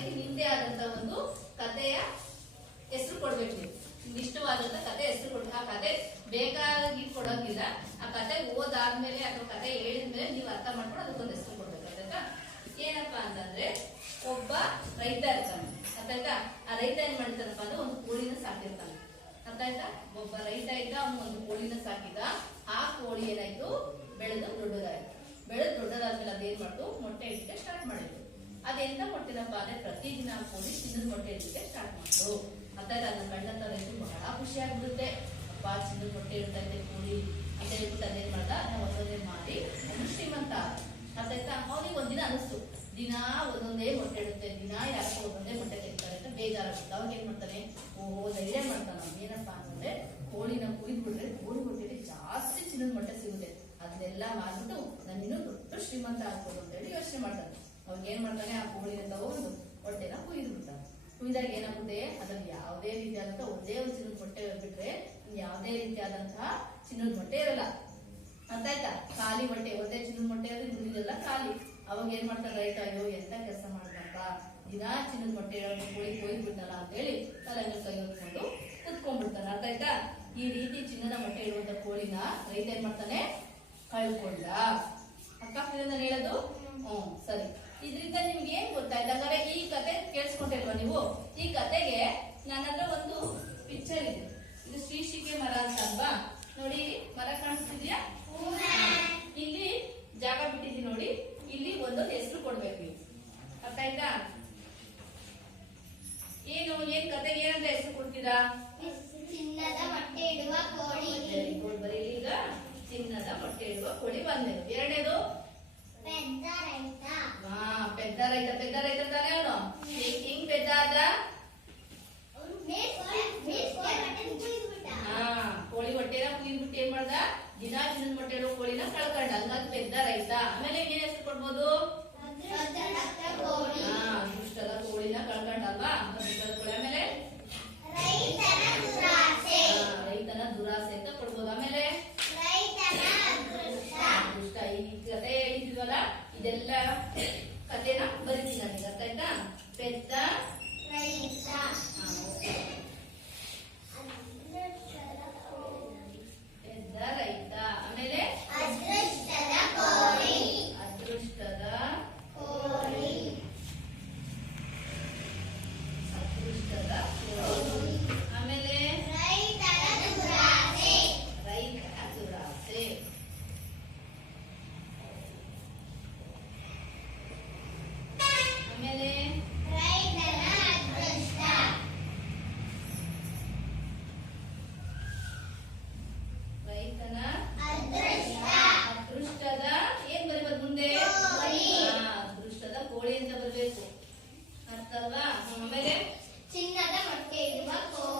ಅದಕ್ಕೆ ನಿಮ್ಮದೇ ಆದಂತ ಒಂದು ಕಥೆಯ ಹೆಸರು ಕೊಡ್ಬೇಕು ನೀವು. ಇಷ್ಟವಾದಂತ ಕತೆ ಹೆಸರು ಕೊಡ್ಬೇಕು. ಆ ಕತೆ ಬೇಕಾಗಿ ಕೊಡೋದಿಲ್ಲ. ಆ ಕತೆ ಓದಾದ್ಮೇಲೆ ಅಥವಾ ಕತೆ ಹೇಳಿದ್ಮೇಲೆ ನೀವು ಅರ್ಥ ಮಾಡ್ಕೊಂಡು ಅದಕ್ಕೊಂದು ಹೆಸರು ಕೊಡ್ಬೇಕು. ಆಯ್ತಾ? ಏನಪ್ಪ ಅಂತಂದ್ರೆ ಒಬ್ಬ ರೈತ ಇರ್ತಾನೆ. ಅರ್ಥಾಯ್ತಾ ಆ ರೈತ ಏನ್ ಮಾಡ್ತಾನಪ್ಪ ಅಂದ್ರೆ ಒಂದು ಕೋಳಿನ ಸಾಕಿರ್ತಾನೆ. ಅರ್ಥಾಯ್ತಾ ಒಬ್ಬ ರೈತ ಇದ್ದ, ಅವನು ಒಂದು ಕೋಳಿನ ಸಾಕಿದ. ಆ ಕೋಳಿ ಏನಾಯ್ತು? ಬೆಳೆದು ದೊಡ್ಡದಾಯ್ತು. ಬೆಳೆದು ದೊಡ್ಡದಾದ್ಮೇಲೆ ಅದೇನ್ ಮಾಡ್ತು? ಮೊಟ್ಟೆ ಇಡಕ್ಕೆ ಸ್ಟಾರ್ಟ್ ಮಾಡಿದ್ರು ಅದೆಂತ ಕೊಟ್ಟಿರಪ್ಪ ಅಂದ್ರೆ ಪ್ರತಿದಿನ ಹಾಕೊಂಡು ಚಿನ್ನದ ಮೊಟ್ಟೆ ಇಡಲಿಕ್ಕೆ ಸ್ಟಾರ್ಟ್ ಮಾಡ್ತು ಅದಾಗ ಅದನ್ನ ಕಂಡಂತ ರೈತರು ಬಹಳ ಖುಷಿ ಆಗ್ಬಿಡುತ್ತೆ ಅಪ್ಪ, ಚಿನ್ನದ ಮೊಟ್ಟೆ ಇರುತ್ತೆ, ಕೂಡಿ. ಅಂತ ಹೇಳ್ಬಿಟ್ಟು ಅದೇನ್ ಮಾಡ್ದ? ನಾವು ಒಂದೊಂದೇ ಮಾಡಿ ಅವನು ಶ್ರೀಮಂತ. ಅದಾಯ್ತಾ ಅವನಿಗೆ ಒಂದಿನ ಅನಿಸ್ತು. ದಿನ ಒಂದೊಂದೇ ಮೊಟ್ಟೆ ಇಡುತ್ತೆ. ದಿನ ಯಾಕೋ ಒಂದೊಂದೇ ಮೊಟ್ಟೆ ತೆಗಿತಾರೆ ಅಂತ ಬೇಜಾರಾಗುತ್ತೆ. ಅವಾಗ ಏನ್ ಮಾಡ್ತಾನೆ? ಓಹೋ, ಧೈರ್ಯ ಮಾಡ್ತಾನ ಏನಪ್ಪ ಏನಪ್ಪಾ ಅಂತಂದ್ರೆ ಕೋಳಿನ ಕುಯ್ದ್ಬಿಟ್ರೆ ಕೋಳಿ ಮೊಟ್ಟೆಗೆ ಜಾಸ್ತಿ ಚಿನ್ನದ ಮೊಟ್ಟೆ ಸಿಗುತ್ತೆ. ಅದನ್ನೆಲ್ಲ ಮಾಡ್ಬಿಟ್ಟು ನಾನು ಇನ್ನೂ ದೊಡ್ಡ ಶ್ರೀಮಂತ ಆಗ್ಬೋದು ಅಂತ ಹೇಳಿ ಯೋಚನೆ ಮಾಡ್ತಾನೆ. ಅವಾಗ ಏನ್ ಮಾಡ್ತಾನೆ? ಆ ಕೋಳಿನ ಒಂದು ಹೊಟ್ಟೆನ ಕುಯ್ದು ಬಿಡ್ತಾನೆ. ಕುಯ್ದಾಗ ಏನಾಗುತ್ತೆ? ಅದ್ರಲ್ಲಿ ಯಾವುದೇ ರೀತಿಯಾದಂತಹ ಒಂದೇ ಒಂದು ಚಿನ್ನದ ಮೊಟ್ಟೆ ಬಿಟ್ರೆ ಯಾವುದೇ ರೀತಿಯಾದಂತಹ ಚಿನ್ನದ ಮೊಟ್ಟೆ ಇರಲ್ಲ. ಅರ್ಥ ಆಯ್ತಾ ಖಾಲಿ ಮೊಟ್ಟೆ ಒಂದೇ ಚಿನ್ನದ ಮೊಟ್ಟೆ ಅಂದ್ರೆ ಮುಂದಿದೆಲ್ಲ ಖಾಲಿ. ಅವಾಗ ಏನ್ ಮಾಡ್ತಾರೆ ರೈತ ಅಯ್ಯೋ, ಎಂತ ಕೆಲಸ ಮಾಡ್ತಪ್ಪ ದಿನಾ ಚಿನ್ನದ ಮೊಟ್ಟೆ ಕೋಳಿ ಕೊಯ್ದು ಬಿಟ್ಟಲ್ಲ ಅಂತ ಹೇಳಿ ತಲೆಗೆ ಕೈ ಹೊತ್ಕೊಂಡು ಕುತ್ಕೊಂಡ್ಬಿಡ್ತಾನೆ. ಅರ್ಥ ಆಯ್ತಾ ಈ ರೀತಿ ಚಿನ್ನದ ಮೊಟ್ಟೆ ಇಡುವಂತ ಕೋಳಿನ ರೈತ ಏನ್ ಮಾಡ್ತಾನೆ? ಕಳ್ಕೊಂಡ. ಅಕ್ಕ ಹೇಳೋದು? ಹ್ಮ್, ಸರಿ. ಇದರಿಂದ ನಿಮ್ಗೆ ಏನ್ ಗೊತ್ತಾಯ್ತು ಅಂದ್ರೆ ಈ ಕತೆ ಕೇಳಿಸ್ಕೊಂಡಿಲ್ವಾ ನೀವು? ಈ ಕತೆಗೆ ನನ್ನ ಹತ್ರ ಒಂದು ಪಿಕ್ಚರ್ ಇದೆ. ಇದು ಶ್ರೀಶಿಕೆ ಮರ ಅಂತ ಅಲ್ವಾ? ನೋಡಿ ಮರ ಕಾಣಿಸ್ತಿದ್ಯಾ? ಇಲ್ಲಿ ಜಾಗ ಬಿಟ್ಟಿದ್ದೀನಿ ನೋಡಿ. ಇಲ್ಲಿ ಒಂದೊಂದು ಹೆಸರು ಕೊಡ್ಬೇಕು ನೀವು. ಅರ್ಥ ಆಯ್ತಾ ಏನು ಏನ್ ಕತೆಗೆ ಏನಂತ ಹೆಸರು ಕೊಡ್ತೀರಾ? ಚಿನ್ನದ ಮೊಟ್ಟೆ ಇಡುವ ಕೋಳಿ. ಈಗ. ಚಿನ್ನದ ಮೊಟ್ಟೆ ಇಡುವ ಕೋಳಿ ಬಂದೆ. ಎರಡನೇದು? ಪೆದ್ದ ರೈತ రైతుతానే ఉన్నాం థింకింగ్ పెద్ద ఆద్రా ಕೋಳಿ ಹೊಟ್ಟೆನ ಹುಲಿ ಬಿಟ್ಟು ಏನ್ ಮಾಡ್ದ? ದಿನ ದಿನದ ಮೊಟ್ಟೆರೋ ಕೋಳಿನ ಕಳ್ಕೊಂಡ. ಹಂಗಾಗಿ ಪೆದ್ದ ರೈತ ಆಮೇಲೆ ಏನ್ ಹೆಸರು ಕೊಡ್ಬೋದು? ದುಷ್ಟದ ಕೋಳಿನ ಕಳ್ಕೊಂಡಲ್ವಾ ದುಷ್ಟದ ಕೋಳಿ ಆಮೇಲೆ? ರೈತನ ದುರಾಸೆ ಅಂತ ಕೊಡ್ಬೋದು. ಆಮೇಲೆ? ದುಷ್ಟ. ಈ ಕತೆ ಇದ್ದಿದ್ವಲ್ಲ ಇದೆಲ್ಲ ಆಮೇಲೆ ರೈತನ ಏನ್ ಬರೀಬೇಕು ಮುಂದೆ? ಅದೃಷ್ಟದ ಕೋಳಿ ಅಂತ ಬರಬೇಕು. ಅರ್ಥಲ್ವಾ ಆಮೇಲೆ ಚಿನ್ನದ ಮೊಟ್ಟೆ ಇರುವ ಕೋಳಿ.